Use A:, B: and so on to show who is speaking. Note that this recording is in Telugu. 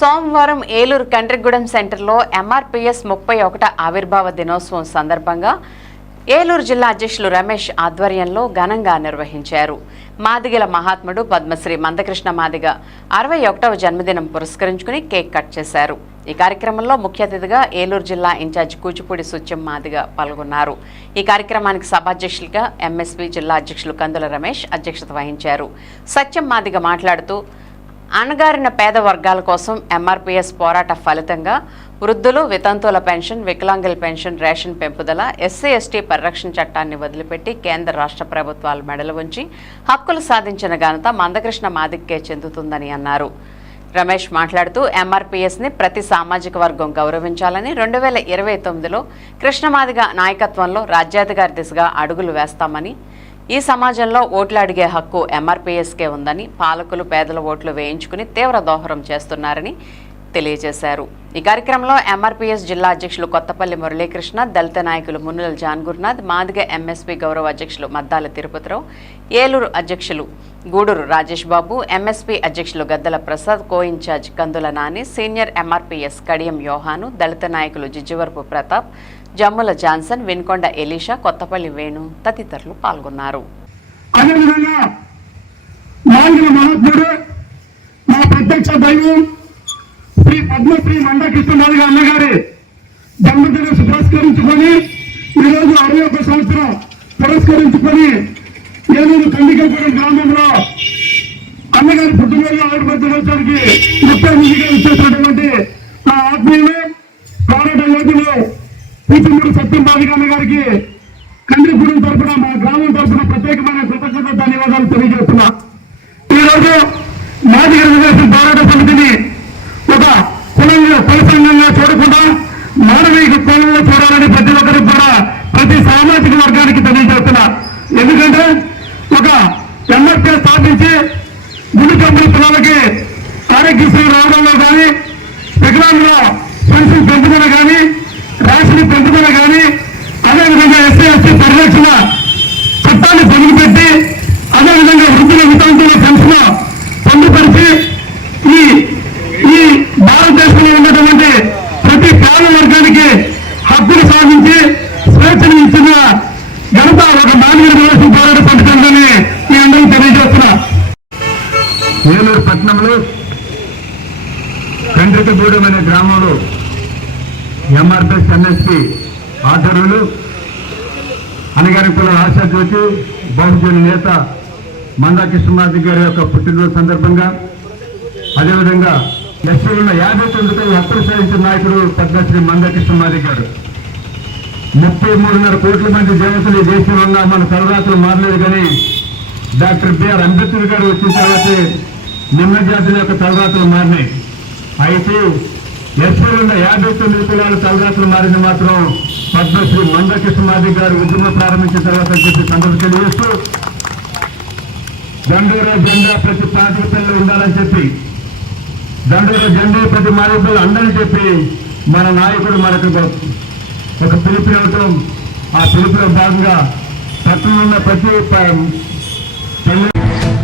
A: సోమవారం ఏలూరు కండ్రిగూడెం సెంటర్లో ఎంఆర్పిఎస్ ముప్పై ఒకట ఆవిర్భావ దినోత్సవం సందర్భంగా ఏలూరు జిల్లా అధ్యక్షులు రమేష్ ఆధ్వర్యంలో ఘనంగా నిర్వహించారు. మాదిగల మహాత్ముడు పద్మశ్రీ మందకృష్ణ మాదిగ అరవై ఒకటవ జన్మదినం పురస్కరించుకుని కేక్ కట్ చేశారు. ఈ కార్యక్రమంలో ముఖ్య అతిథిగా ఏలూరు జిల్లా ఇన్ఛార్జ్ కూచిపూడి సుత్యం మాదిగ పాల్గొన్నారు. ఈ కార్యక్రమానికి సభాధ్యక్షులుగా ఎంఎస్పీ జిల్లా అధ్యక్షులు కందుల రమేష్ అధ్యక్షత వహించారు. సత్యం మాదిగ మాట్లాడుతూ అణగారిన పేద వర్గాల కోసం ఎంఆర్పీఎస్ పోరాట ఫలితంగా వృద్ధులు వితంతువుల పెన్షన్ వికలాంగుల పెన్షన్ రేషన్ పెంపుదల ఎస్సీ ఎస్టీ పరిరక్షణ చట్టాన్ని వదిలిపెట్టి కేంద్ర రాష్ట్ర ప్రభుత్వాలు మెడలు ఉంచి హక్కులు సాధించిన ఘనత మందకృష్ణ మాదిక్కే చెందుతుందని అన్నారు. రమేష్ మాట్లాడుతూ ఎంఆర్పీఎస్ని ప్రతి సామాజిక వర్గం గౌరవించాలని రెండు వేల ఇరవై తొమ్మిదిలో కృష్ణమాదిగ నాయకత్వంలో రాజ్యాధికారి దిశగా అడుగులు వేస్తామని ఈ సమాజంలో ఓట్లు అడిగే హక్కు ఎంఆర్పీఎస్కే ఉందని పాలకులు పేదల ఓట్లు వేయించుకుని తీవ్ర దోహదం చేస్తున్నారని తెలియజేశారు. ఈ కార్యక్రమంలో ఎంఆర్పీఎస్ జిల్లా అధ్యక్షులు కొత్తపల్లి మురళీకృష్ణ దళిత నాయకులు మున్నుల జాన్ గురునాథ్ మాదిగ ఎంఎస్పీ గౌరవ అధ్యక్షులు మద్దాల తిరుపతిరావు ఏలూరు అధ్యక్షులు గూడూరు రాజేష్ బాబు ఎంఎస్పీ అధ్యక్షులు Gaddala Prasad co incharge Kandula Nani senior MRPS Kadiyam Yohanu దళిత నాయకులు జిజ్జివరపు ప్రతాప్ జమ్ముల జాన్సన్ వెనుకొండ ఎలీషా కొత్తపల్లి వేణు తదితరులు పాల్గొన్నారు.
B: అదేవిధంగా మాంగిల మహాత్ముడు మా ప్రత్యక్ష దైవం శ్రీ పద్మశ్రీ మండకృష్ణమాది గారి అన్నగారి జన్మదిన పురస్కరించుకొని ఈరోజు అరవై ఒక్క సంవత్సరం పురస్కరించుకొని ఏలూరు కందికలపురం గ్రామంలో అన్నగారి పుట్టినరోజు ఆవిడ దినోత్సవానికి ముప్పై మందిగా ఇచ్చేసినటువంటి ఆ ఆత్మీయులు పోరాట యోధులు కూతుమూడు సత్యం బాధికాన్న గారికి కందిపురం తరపున మా గ్రామం తరఫున ప్రత్యేకమైన కృతజ్ఞత ధన్యవాదాలు తెలియజేస్తున్నా. ఈ రోజు మాజీ రిజర్వేషన్ పోరాట సమితిని ఒక కులంగా కుల సంఘంగా చూడకుండా మానవీయ కోణంలో చూడాలని ప్రతి ఒక్కరికి కూడా ప్రతి సామాజిక వర్గానికి తెలియజేస్తున్నా. ఎందుకంటే ఒక ఎంఎస్ఏ స్థాపించి గుడి కంపెనీ పిల్లలకి ఆరోగ్యశ్రీ రావడంలో కానీ వికలాంగుల పెన్షన్ పెంపుదల కానీ రేషన్ పెంపుదల కానీ అదేవిధంగా ఎస్సీ ఎస్టీ పరిరక్షణ చట్టాన్ని పొందుపెట్టి అదేవిధంగా వృద్ధుల వితంతుల పెన్షన్ పొందుపరిచి ఈ ఈ భారతదేశంలో ఉన్నటువంటి ప్రతి పేద వర్గానికి హక్కులు సాధించి స్వేచ్ఛను ఇచ్చిన ఘనత ఒక మానవ రిజర్వేషన్ పోరాట సమితి మీ అందరికీ తెలియజేస్తున్నా
C: ఏలూరు పట్టణంలో కండ్రికగూడెం అనే గ్రామంలో ఎంఆర్ఎస్ ఎన్ఎస్పి ఆధ్వర్యులు అనగారిపుల ఆశాజ్యోతి బహుజన నేత మందా కృష్ణమాది గారి యొక్క పుట్టినరోజు సందర్భంగా అదేవిధంగా ఎస్సీలున్న యాభై తొమ్మిది హక్కులు సాధించిన నాయకుడు పద్మశ్రీ మందా కృష్ణమాది గారు. ముప్పై మూడున్నర కోట్ల మంది దేవతలు ఈ దేశంలో ఉన్న మన తలరాత్రులు మారలేదు కానీ డాక్టర్ బిఆర్ అంబేద్కర్ గారు వచ్చిన తర్వాతే నిమ్న జాతుల యొక్క తలరాత్రులు మారినాయి. అయితే ఎస్పీలు ఉన్న యాభై తొమ్మిది కులాల తలరాత్రులు మారింది మాత్రం పద్మశ్రీ మందకృష్ణమాది గారు ఉద్యమం ప్రారంభించిన తర్వాత చెప్పి సందర్భం తెలియజేస్తూ దండూర జెండా ప్రతి ప్రాంతీయ పిల్లలు ఉండాలని చెప్పి దండూర జెండా ప్రతి మాదిపిల్లలు అందరని చెప్పి మన నాయకుడు మనకు ఒక పిలుపు ఇవ్వటం ఆ పిలుపులో భాగంగా పట్టణంలో ఉన్న ప్రతి